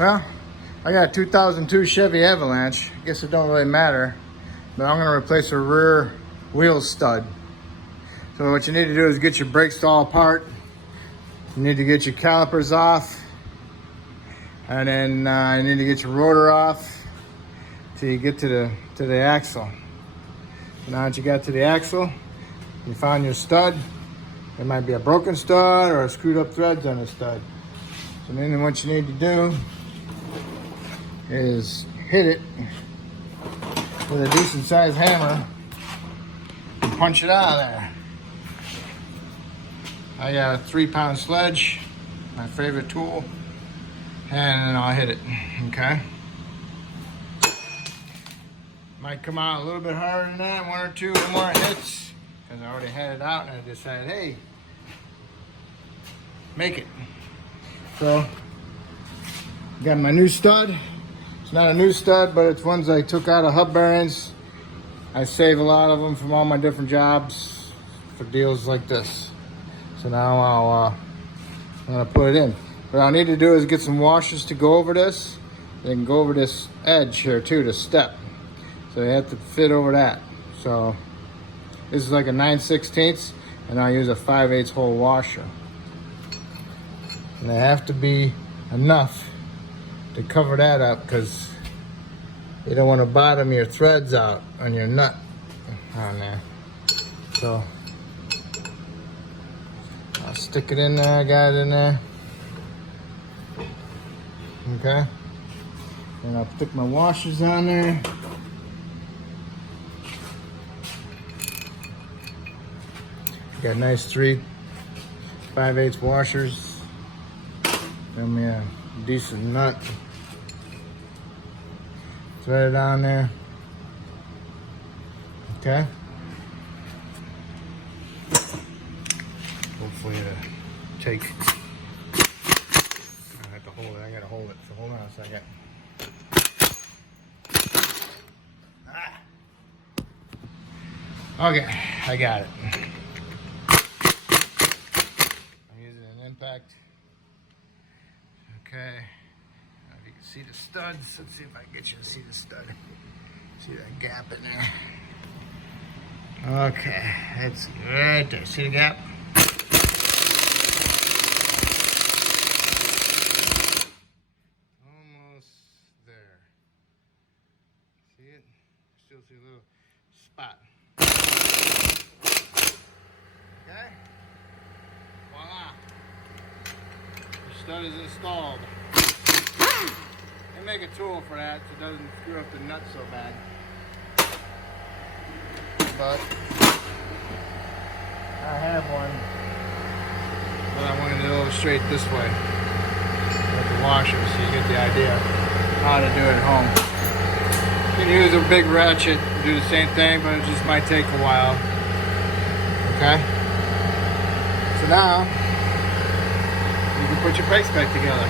Well, I got a 2002 Chevy Avalanche. I guess it don't really matter, but I'm gonna replace a rear wheel stud. So what you need to do is get your brakes all apart. You need to get your calipers off, and then you need to get your rotor off till you get to the axle. So now that you got to the axle, you found your stud. There might be a broken stud or screwed up threads on the stud. So then what you need to do is hit it with a decent sized hammer and punch it out of there. I got a 3-pound sledge, my favorite tool, and then I'll hit it, okay? Might come out a little bit harder than that, 1 or 2 more hits, because I already had it out and I decided, hey, make it. So, got my new stud. It's not a new stud, but it's ones I took out of hub bearings. I save a lot of them from all my different jobs for deals like this. So now I'm gonna put it in. What I need to do is get some washers to go over this. They can go over this edge here too, the step. So they have to fit over that. So this is like a 9/16, and I use a 5/8 hole washer. And they have to be enough to cover that up, because you don't want to bottom your threads out on your nut on there. So I'll stick it in there. I got it in there. Okay. And I'll stick my washers on there. Got nice 3 5/8 washers. Give me a decent nut. Thread it on there. Okay. Hopefully it'll take. I have to hold it. I gotta hold it. So hold on a second. Okay, I got it. I'm using an impact. Okay. Now if you can see the studs, let's see if I can get you to see the stud. See that gap in there? Okay, that's right there. See the gap? Almost there. See it? Still see a little spot. Okay? Voila. The stud is installed. They make a tool for that so it doesn't screw up the nut so bad. But I have one, but I wanted to illustrate this way with the washer so you get the idea how to do it at home. You can use a big ratchet and do the same thing, but it just might take a while. Okay? So now you can put your brakes back together.